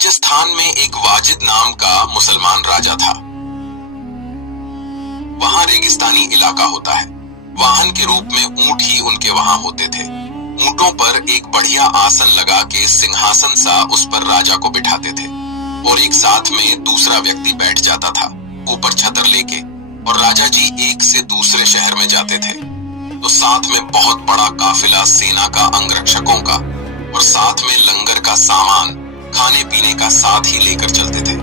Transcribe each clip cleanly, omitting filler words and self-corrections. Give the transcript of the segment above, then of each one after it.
राजस्थान में एक वाजिद नाम का मुसलमान राजा था। वहां रेगिस्तानी इलाका होता है। वाहन के रूप में ऊंट ही उनके वहां होते थे। ऊंटों पर एक बढ़िया आसन लगा के सिंहासन सा उस पर राजा को बिठाते थे और एक साथ में दूसरा व्यक्ति बैठ जाता था ऊपर छतर लेके, और राजा जी एक से दूसरे शहर में जाते थे तो साथ में बहुत बड़ा काफिला सेना का अंगरक्षकों का और साथ में लंगर का सामान खाने पीने का साथ ही लेकर चलते थे।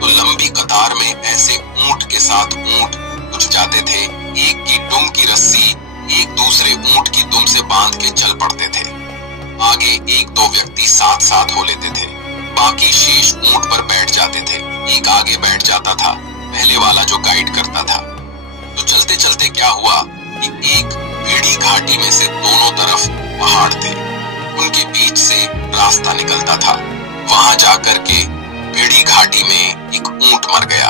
तो लंबी कतार में ऐसे ऊंट के साथ ऊंट कुछ जाते थे। एक की दुम की रस्सी एक दूसरे ऊंट की दुम से बांध के चल पड़ते थे। आगे एक दो व्यक्ति साथ साथ हो लेते थे, बाकी शेष ऊंट पर बैठ जाते थे। एक आगे बैठ जाता था, पहले वाला जो गाइड करता था। तो चलते चलते क्या हुआ कि एक बेड़ी घाटी में से दोनों तरफ पहाड़ थे, उनके बीच से रास्ता निकलता था। वहां जाकर के बेड़ी घाटी में एक ऊंट मर गया।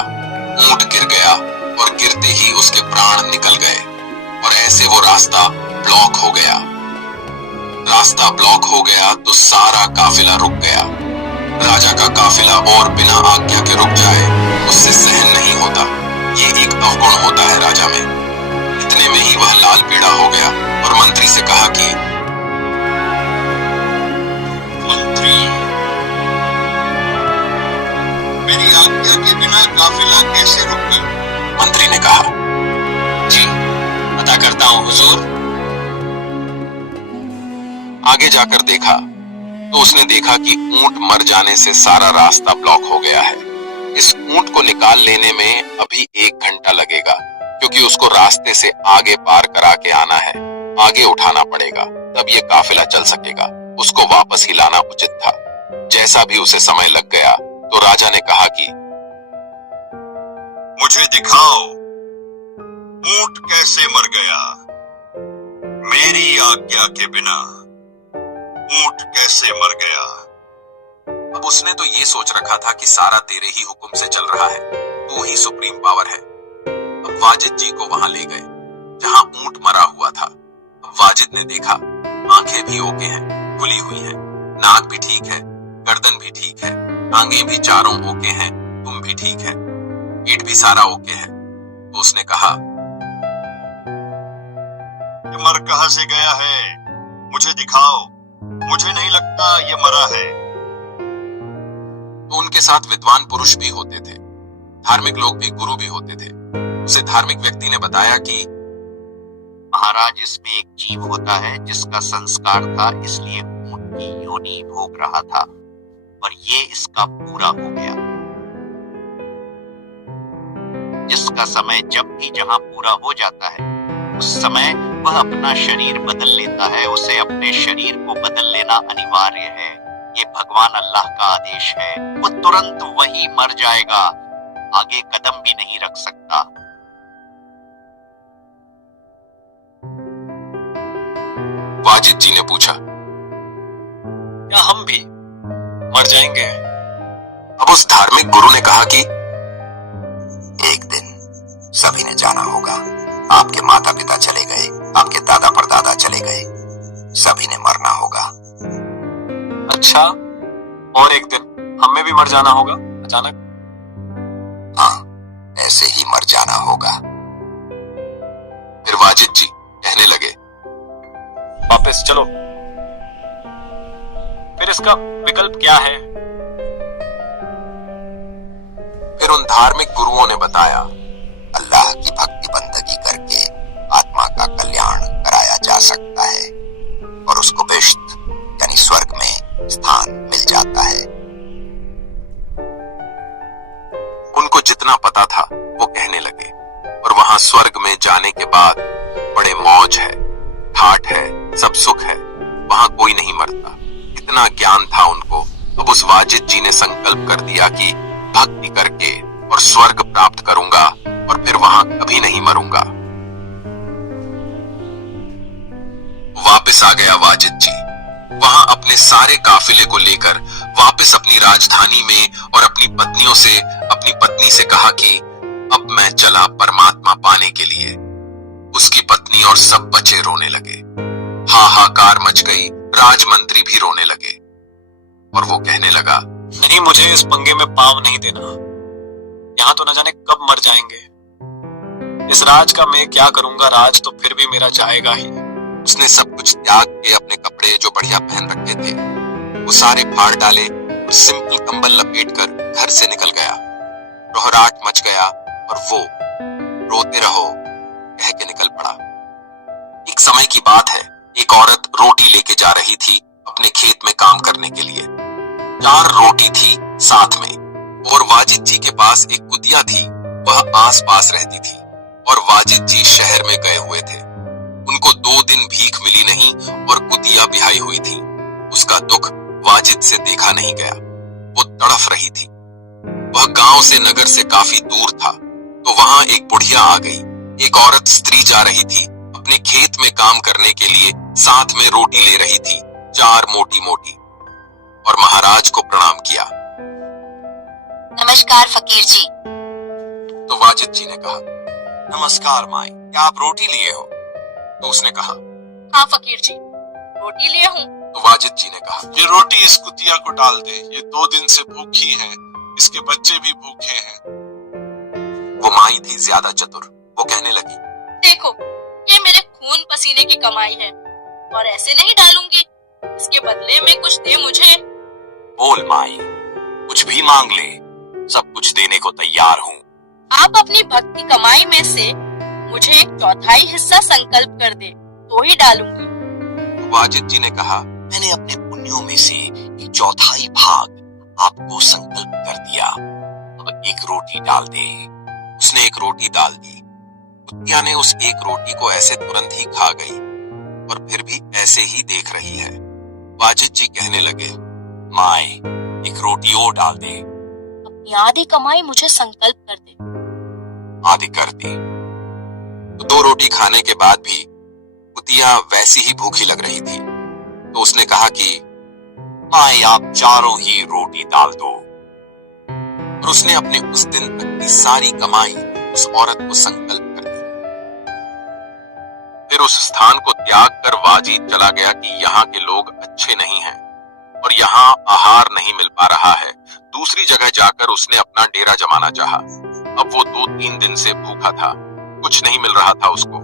ऊंट गिर गया और गिरते ही उसके प्राण निकल गए और ऐसे वो रास्ता ब्लॉक हो गया। रास्ता ब्लॉक हो गया तो सारा काफिला रुक गया। राजा का काफिला और बिना आज्ञा के रुक जाए उससे सहन नहीं होता। ये एक अवगुण होता है राजा में। इतने में ही वह लाल पीड़ा हो गया और मंत्री से कहा कि मंत्री, मेरी आज्ञा के बिना काफिला कैसे रुक गया? मंत्री ने कहा, जी पता करता हूँ हुजूर। आगे जाकर देखा तो उसने देखा कि ऊंट मर जाने से सारा रास्ता ब्लॉक हो गया है। इस ऊंट को निकाल लेने में अभी 1 घंटा लगेगा, क्योंकि उसको रास्ते से आगे पार करा के आना है। आगे उठाना पड़ेगा, तब ये काफिला चल सकेगा। उसको वापस ही लाना उचित था। जैसा भी उसे समय लग गया तो राजा ने कहा कि मुझे दिखाओ ऊंट कैसे मर गया। मेरी आज्ञा के बिना ऊंट कैसे मर गया? अब उसने तो ये सोच रखा था कि सारा तेरे ही हुक्म से चल रहा है, तू ही सुप्रीम पावर है। अब वाजिद जी को वहां ले गए जहां ऊंट मरा हुआ था। अब वाजिद ने देखा आंखें भी ओके हैं, खुली हुई हैं, नाक भी ठीक है, गर्दन भी ठीक है, टांगे भी चारों ओके हैं, तुम भी ठीक है, पेट भी सारा ओके है। तो उसने कहा, ये मर कहां से गया है? मुझे दिखाओ। मुझे नहीं लगता ये मरा है। तो उनके साथ विद्वान पुरुष भी होते थे, धार्मिक लोग भी, गुरु भी होते थे। उसे धार्मिक व्यक्ति ने बताया कि महाराज, इसमें एक जीव होता है जिसका संस्कार था, इसलिए ऊंट की योनि भोग रहा था और ये इसका पूरा हो गया। जिसका समय जब भी जहां पूरा हो जाता है उस समय वह अपना शरीर बदल लेता है। उसे अपने शरीर को बदल लेना अनिवार्य है। ये भगवान अल्लाह का आदेश है। वो तुरंत वही मर जाएगा, आगे कदम भी नहीं रख सकता। वाजिद जी ने पूछा, क्या हम भी मर जाएंगे? अब उस धार्मिक गुरु ने कहा कि एक दिन सभी ने जाना होगा। आपके माता पिता चले गए, आपके दादा परदादा चले गए, सभी ने मरना होगा। अच्छा, और एक दिन हमें भी मर जाना होगा अचानक? हाँ, ऐसे ही मर जाना होगा। फिर वाजिद जी कहने लगे, वापस चलो। फिर इसका विकल्प क्या है? फिर उन धार्मिक गुरुओं ने बताया, अल्लाह की भक्ति बंदगी करके आत्मा का कल्याण कराया जा सकता है और उसको बेश्त यानी स्वर्ग में स्थान मिल जाता है। उनको जितना पता था वो कहने लगे, और वहां स्वर्ग में जाने के बाद बड़े मौज है, ठाठ है, सब सुख है। वहां कोई नहीं मरता। इतना ज्ञान था उनको। अब उस वाजिद जी ने संकल्प कर दिया कि भक्ति करके और स्वर्ग प्राप्त करूंगा और फिर वहां कभी नहीं मरूंगा। वापस आ गया वाजिद जी। वहां अपने सारे काफिले को लेकर वापस अपनी राजधानी में और अपनी पत्नी से कहा कि अब मैं चला परमात्मा पाने के लिए। उसकी पत्नी और सब बच्चे रोने लगे। हाहाकार मच गई। राजमंत्री भी रोने लगे और वो कहने लगा, नहीं मुझे इस पंगे में पाँव नहीं देना। यहाँ तो न जाने कब मर जाएंगे। इस राज का मैं क्या करूंगा, राज तो फिर भी मेरा जाएगा ही। उसने सब कुछ त्याग के अपने कपड़े जो बढ़िया पहन रखे थे वो सारे फाड़ डाले और सिंपल कंबल लपेटकर घर से निकल गया। रोहराट मच गया और वो रोते रहो कह के निकल पड़ा। एक समय की बात है, एक औरत रोटी लेके जा रही थी अपने खेत में काम करने के लिए। 4 रोटी थी साथ में, और वाजिद जी के पास एक कुतिया थी, वह आस पास रहती थी और वाजिद जी शहर में गए हुए थे। उनको 2 दिन भीख मिली नहीं और कुतिया बिहाई हुई थी। उसका दुख वाजिद से देखा नहीं गया, वो तड़फ रही थी। वह गांव से नगर से काफी दूर था, तो वहां एक बुढ़िया आ गई। एक औरत स्त्री जा रही थी अपने खेत में काम करने के लिए, साथ में रोटी ले रही थी, 4 मोटी मोटी, और महाराज को प्रणाम किया। नमस्कार फकीर जी। तो वाजिद जी ने कहा, नमस्कार माई, क्या आप रोटी लिए हो? तो उसने कहा, हाँ फकीर जी, रोटी लिए हूँ। तो वाजिद जी ने कहा, ये रोटी इस कुतिया को डाल दे, ये 2 दिन से भूखी है, इसके बच्चे भी भूखे हैं। वो माई थी ज्यादा चतुर। वो कहने लगी, देखो, ये मेरे खून पसीने की कमाई है और ऐसे नहीं डालूंगी। इसके बदले में कुछ दे मुझे। बोल माई, कुछ भी मांग ले, सब कुछ देने को तैयार हूँ। आप अपनी भक्ति कमाई में से मुझे 1/4 हिस्सा संकल्प कर दे तो ही डालूंगी। तो वाजिद जी ने कहा, मैंने अपने पुण्यों में से 1/4 भाग आपको संकल्प कर दिया, अब 1 रोटी डाल दे। उसने 1 रोटी डाल दी। कुतिया ने उस 1 रोटी को ऐसे तुरंत ही खा गई और फिर भी ऐसे ही देख रही है। वाजिद जी कहने लगे, माई, 1 रोटी और डाल दे। अपनी आधी कमाई मुझे संकल्प कर दे। आधी कर दी। तो 2 रोटी खाने के बाद भी कुतिया वैसी ही भूखी लग रही थी। तो उसने कहा कि माई, आप 4 ही रोटी डाल दो। और उसने अपने उस दिन तक की सारी कमाई उस औरत को संकल्प कर दी। फिर उस स्थान को त्याग कर वाजिद चला गया कि यहाँ के लोग अच्छे नहीं हैं और यहाँ आहार नहीं मिल पा रहा है। दूसरी जगह जाकर उसने अपना डेरा जमाना चाहा। अब वो 2-3 दिन से भूखा था, कुछ नहीं मिल रहा था उसको।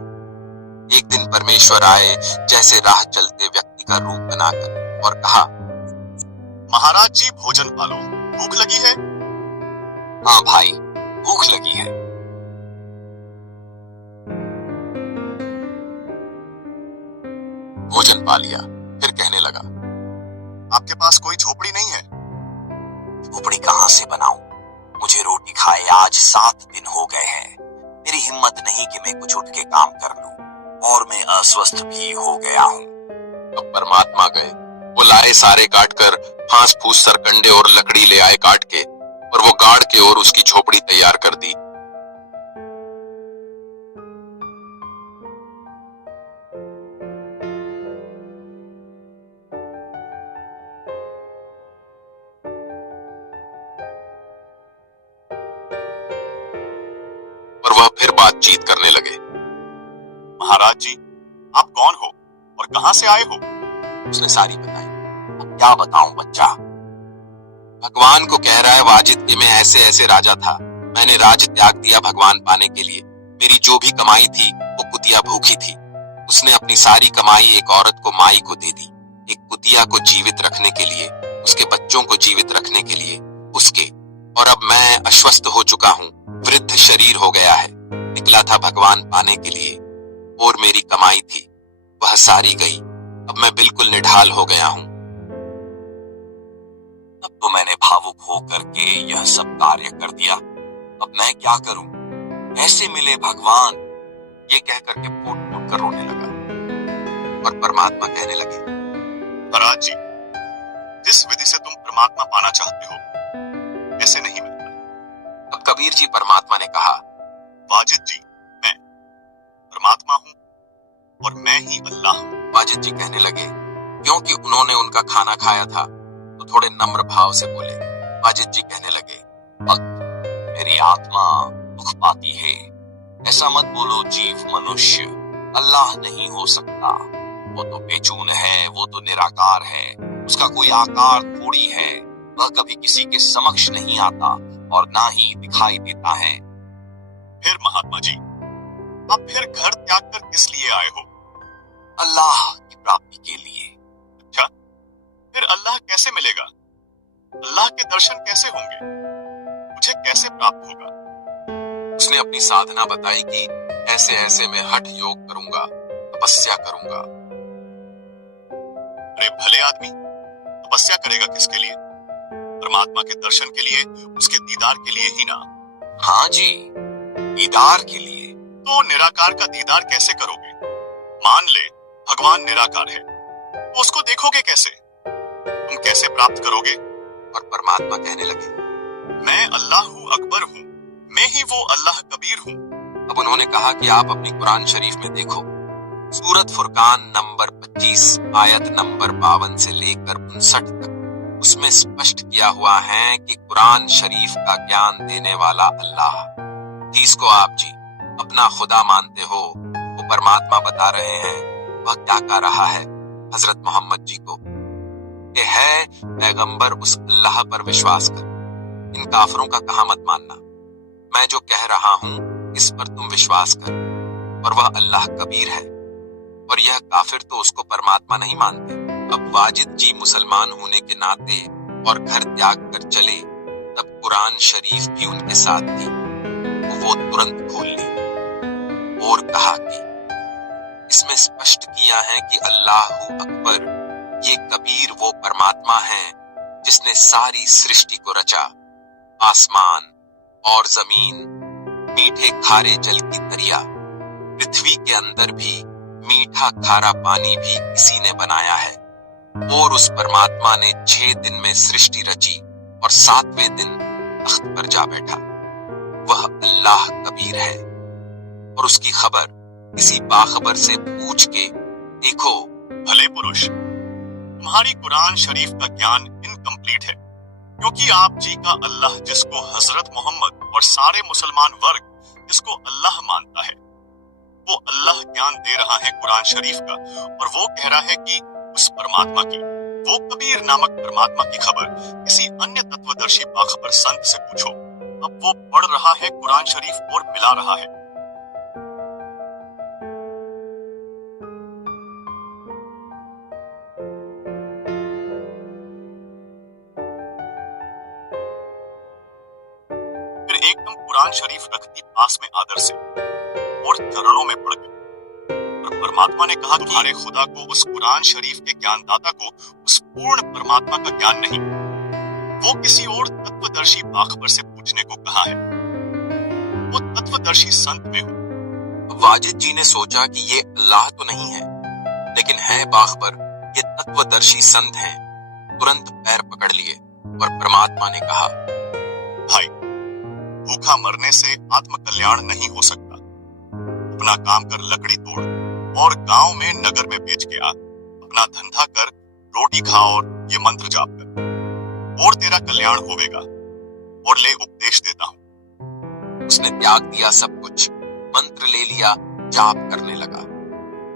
एक दिन परमेश्वर आए जैसे राह चलते व्यक्ति का रूप बनाकर और कहा, महाराज जी, भोजन पालो, भूख लगी है? हाँ भाई, भूख लगी है। भोजन पा लिया। फिर कहने लगा, आपके पास कोई झोपड़ी नहीं है? झोपड़ी कहाँ से बनाऊं? मुझे रोटी खाए आज 7 दिन हो गए हैं। मेरी हिम्मत नहीं कि मैं कुछ उठ के काम कर लूं और मैं अस्वस्थ भी हो गया हूँ। अब परमात्मा गए। वो लाए सारे काट कर, फांस फूस सरकंडे और लकड़ी ले आए काट के, और वो गाड़ के और उसकी झोपड़ी तैयार कर दी। और वह फिर बातचीत करने लगे। महाराज जी, आप कौन हो और कहां से आए हो? उसने सारी बताई। अब क्या बताऊं बच्चा? भगवान को कह रहा है वाजिद कि मैं ऐसे ऐसे राजा था, मैंने राज त्याग दिया भगवान पाने के लिए। मेरी जो भी कमाई थी वो कुतिया भूखी थी, उसने अपनी सारी कमाई एक औरत को माई को दे दी। एक कुतिया को जीवित रखने के लिए, उसके बच्चों को जीवित रखने के लिए उसके। और अब मैं अश्वस्थ हो चुका हूँ, वृद्ध शरीर हो गया है, निकला था भगवान पाने के लिए, और मेरी कमाई थी वह सारी गई। अब मैं बिल्कुल निढाल हो गया हूँ। अब तो मैंने भावुक होकर के यह सब कार्य कर दिया, अब मैं क्या करूं? ऐसे मिले भगवान? ये कह करके फूट फूट कर रोने लगा। और परमात्मा कहने लगे, महाराज जी, जिस विधि से तुम परमात्मा पाना चाहते हो, ऐसे नहीं मिलता। अब कबीर जी परमात्मा ने कहा, वाजिद जी, मैं परमात्मा हूँ और मैं ही अल्लाह हूँ। वाजिद जी कहने लगे, क्योंकि उन्होंने उनका खाना खाया था तो थोड़े नम्र भाव से बोले। वाजिद जी कहने लगे, भक्त, मेरी आत्मा दुख पाती है, ऐसा मत बोलो। जीव मनुष्य अल्लाह नहीं हो सकता, वो तो बेचून है, वो तो निराकार है, उसका कोई आकार थोड़ी है। वह कभी किसी के समक्ष नहीं आता और ना ही दिखाई देता है। फिर महात्मा जी, आप फिर घर त्याग कर किस लिए आए हो? अल्लाह की प्राप्ति के लिए। अच्छा, फिर अल्लाह कैसे मिलेगा? अल्लाह के दर्शन कैसे होंगे? मुझे कैसे प्राप्त होगा? उसने अपनी साधना बताई कि ऐसे ऐसे मैं हठ योग करूंगा, तपस्या करूंगा। अरे भले आदमी, तपस्या करेगा किसके लिए? परमात्मा के दर्शन के लिए, उसके दीदार के लिए ही ना। हाँ जी, दीदार के लिए। तो निराकार का दीदार कैसे करोगे? मान ले भगवान निराकार है, तो उसको देखोगे कैसे? तुम कैसे प्राप्त करोगे? और परमात्मा कहने लगे, मैं अल्लाहू अकबर हूँ, मैं ही वो अल्लाह कबीर हूँ। अब उन्होंने कहा कि आप अपनी कुरान शरीफ में देखो, सूरत फुरकान नंबर 25 आयत नंबर 52 से लेकर 59 तक उसमें स्पष्ट किया हुआ है कि कुरान शरीफ का ज्ञान देने वाला अल्लाह, जिसको आप जी अपना खुदा मानते हो, वो परमात्मा बता रहे हैं वह क्या कह रहा है हजरत मोहम्मद जी को कि है पैगंबर उस अल्लाह पर विश्वास कर, इन काफिरों का कहा मत मानना, मैं जो कह रहा हूं इस पर तुम विश्वास कर, और वह अल्लाह कबीर है। और यह काफिर तो उसको परमात्मा नहीं मानते। अब वाजिद जी मुसलमान होने के नाते और घर त्याग कर चले, तब कुरान शरीफ भी उनके साथ थी, तो वो तुरंत खोल ली और कहा कि इसमें स्पष्ट किया है कि अल्लाहू अकबर, ये कबीर वो परमात्मा है जिसने सारी सृष्टि को रचा, आसमान और जमीन, मीठे खारे जल की दरिया, पृथ्वी के अंदर भी मीठा खारा पानी भी इसी ने बनाया है। और उस परमात्मा ने 6 दिन में सृष्टि रची और 7वें दिन तख्त पर जा बैठा। वह अल्लाह कबीर है। और उसकी खबर किसी बाखबर से पूछ के देखो। भले पुरुष, तुम्हारी कुरान शरीफ का ज्ञान इनकम्प्लीट है, क्योंकि आप जी का अल्लाह, जिसको हजरत मोहम्मद और सारे मुसलमान वर्ग जिसको अल्लाह मानता है, वो अल्लाह ज्ञान दे रहा है कुरान शरीफ का, और वो कह रहा है कि उस परमात्मा की, वो कबीर नामक परमात्मा की खबर किसी अन्य तत्वदर्शी बाखबर संत से पूछो। अब वो पढ़ रहा है कुरान शरीफ और मिला रहा है। फिर एकदम कुरान शरीफ रखती पास में आदर से और चरणों में पड़ गई। और परमात्मा ने कहा, तुम्हारे खुदा को, उस कुरान शरीफ के ज्ञानदाता को, उस पूर्ण परमात्मा का ज्ञान नहीं, वो किसी और तत्वदर्शी बाखबर से पूछने को कहा है। वो तत्वदर्शी संत में हो। वाजिद जी ने सोचा कि ये अल्लाह तो नहीं है, लेकिन है बाखबर, ये तत्वदर्शी संत हैं। तुरंत पैर पकड़ लिए और परमात्मा ने कहा, भाई, भूखा मरने से आत्म कल्याण नहीं हो सकता। अपना काम कर लकड़ी तोड़ और गांव में नगर में बेच के आ, अपना धंधा कर, रोटी खा और ये मंत्र जाप कर, और तेरा कल्याण होवेगा। और ले उपदेश देता हूं। उसने त्याग दिया सब कुछ, मंत्र ले लिया, जाप करने लगा।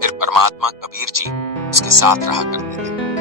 फिर परमात्मा कबीर जी उसके साथ रहा करते थे।